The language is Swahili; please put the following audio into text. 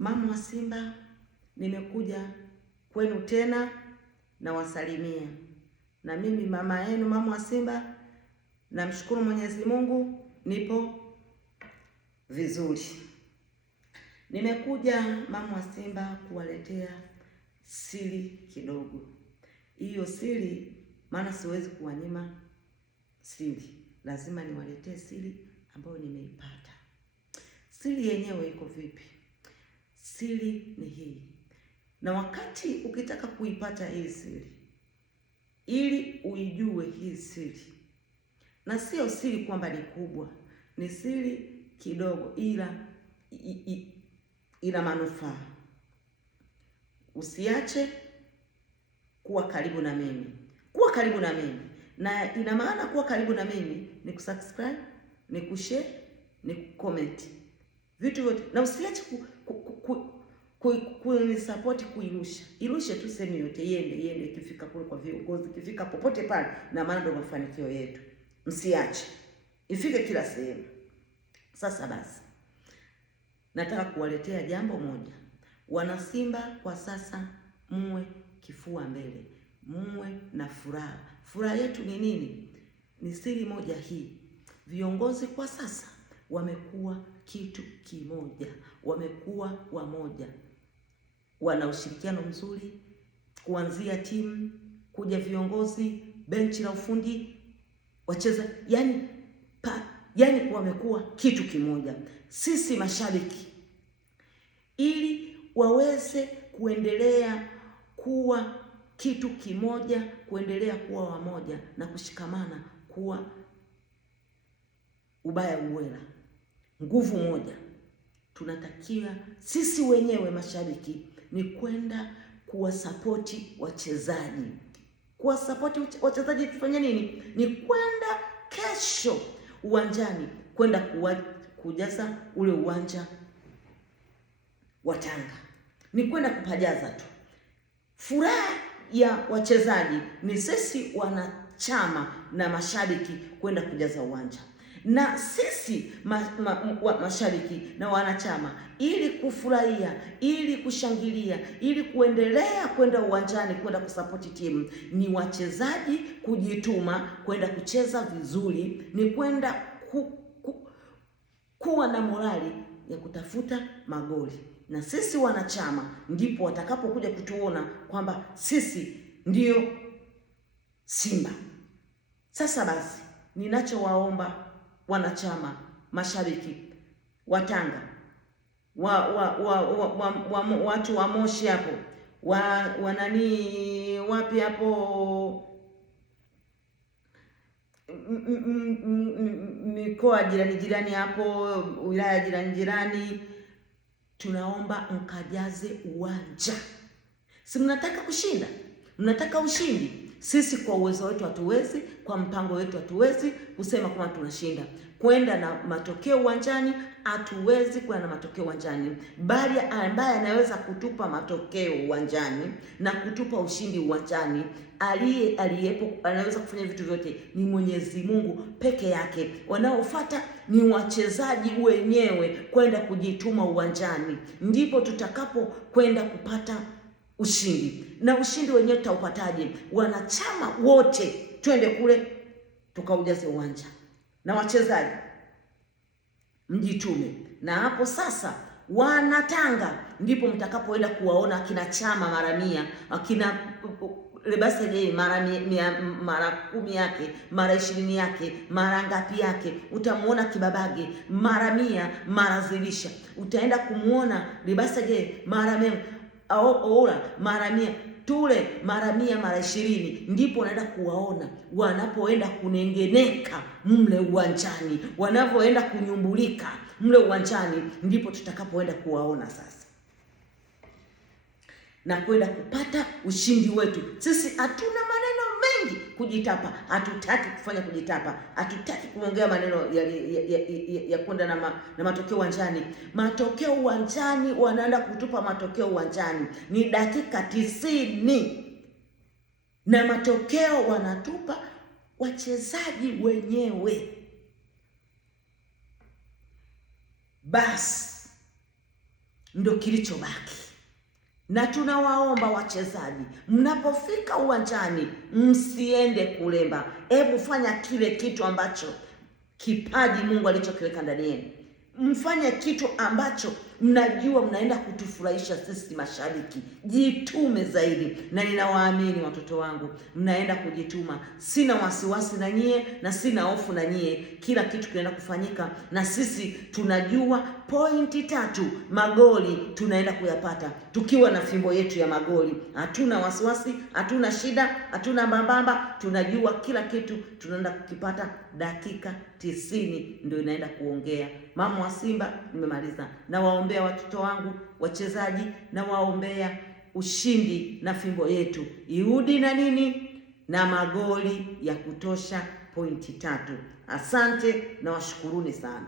Mama wa Simba, nimekuja kwenu tena na wasalimia. Na mimi mama yenu, mama wa Simba, namshukuru Mwenyezi Mungu nipo vizuri. Nimekuja mama wa Simba kuwaletea siri kidogo. Hiyo siri, maana siwezi kuwanyima siri, lazima niwaletee siri ambayo nimeipata. Siri yenyewe iko vipi? Siri ni hii, na wakati ukitaka kuipata hii siri, ili uijue hii siri, na sio siri kwamba ni kubwa, ni siri kidogo, ina manufaa. Usiache kuwa karibu na mimi, kuwa karibu na mimi. Na ina maana kuwa karibu na mimi ni kusubscribe, ni kushare, ni kucomment vitu vyote, na usiache kunisupport, kuirusha. Irushe tu sehemu yote, iende ikifika kule kwa viongozi, ikifika popote pale, na maana ndio mafanikio yetu. Msiache ifike kila sehemu. Sasa basi, nataka kuwaletea jambo moja. Wana Simba, kwa sasa muwe kifua mbele, muwe na furaha. Furaha yetu ni nini? Ni siri moja hii. Viongozi kwa sasa wamekuwa kitu kimoja, wamekuwa wamoja, wana ushirikiano mzuri, kuanzia timu kuja viongozi, benchi la ufundi, wacheza, yani wamekuwa kitu kimoja. Sisi mashabiki, ili waweze kuendelea kuwa kitu kimoja, kuendelea kuwa wamoja na kushikamana, kuwa ubaya uwela, nguvu moja, tunatakiwa sisi wenyewe mashabiki ni kwenda kuwasapoti wachezaji. Kuwasapoti wachezaji tufanye nini? Ni kwenda kesho uwanjani, kwenda kujaza ule uwanja wa Tanga, ni kwenda kupajaza tu. Furaha ya wachezaji ni sisi wanachama na mashabiki kwenda kujaza uwanja, na sisi mashabiki na wanachama, ili kufurahia, ili kushangilia, ili kuendelea kwenda uwanjani, kwenda kusapoti timu, ni wachezaji kujituma kwenda kucheza vizuri, ni kwenda kuwa na morali ya kutafuta magoli, na sisi wanachama ndipo watakapokuja kutuona kwamba sisi ndio Simba. Sasa basi, ninachowaomba wanachama, mashabiki wa Tanga, watu wa Moshi hapo, wapi hapo, mikoa jirani hapo, wilaya jirani, tunaomba mkajaze uwanja. Si mnataka kushinda? Mnataka ushindi? Sisi kwa uwezo wetu hatuwezi, kwa mpango wetu hatuwezi kusema kwamba tunashinda. Kwenda na matokeo uwanjani hatuwezi kwenda na matokeo uwanjani, bali ambaye anaweza kutupa matokeo uwanjani na kutupa ushindi uwanjani, aliyepo anaweza kufanya vitu vyote, ni Mwenyezi Mungu peke yake. Wanaofuata ni wachezaji wenyewe kwenda kujituma uwanjani, ndipo tutakapo kwenda kupata ushindi. Na ushindi wenyewe tutaupataje? Wanachama wote twende kule tukaujaze uwanja, na wachezaji mjitume. Na hapo sasa, Wanatanga, ndipo mtakapoenda kuwaona akina Chama mara 100, akina Lebasege mara 10 yake, mara 20 yake, mara ngapi yake. Utamuona Kibabage mara 100 mara zilisha. Utaenda kumuona Lebasege mara 100, Oula mara 100, Tule mara 100 mara 20. Ndipo unaenda kuwaona wanapoenda kunengeneka mle uwanjani, wanapoenda kunyumbulika mle uwanjani, ndipo tutakapoenda kuwaona sasa na kwenda kupata ushindi wetu. Sisi hatuna maneno mengi kujitapa, hatutaki kufanya kujitapa, hatutaki kuongea maneno ya kwenda na matokeo uwanjani. Matokeo uwanjani, wanaenda kutupa matokeo uwanjani ni dakika 90, na matokeo wanatupa wachezaji wenyewe. Basi ndio kilichobaki. Na tunawaomba wachezaji, mnapofika uwanjani msiende kulemba. Hebu fanya kile kitu ambacho kipaji Mungu alichokiweka ndani yenu. Mfanye kitu ambacho mnajua mnaenda kutufurahisha sisi mashabiki. Jitume zaidi, na ninawaamini watoto wangu mnaenda kujituma. Sina wasiwasi na nyie na sina hofu na nyie. Kila kitu kinaenda kufanyika, na sisi tunajua pointi 3 magoli tunaenda kuyapata tukiwa na fimbo yetu ya magoli. Hatuna wasiwasi, hatuna shida, hatuna mbambamba. Tunajua kila kitu tunaenda kukipata. Dakika 90 ndio inaenda kuongea. Mama wa Simba, nimemaliza. Na waombea watoto wangu wachezaji, na waombea ushindi na fimbo yetu irudi na nini na magoli ya kutosha, pointi 3. Asante na washukuruni sana.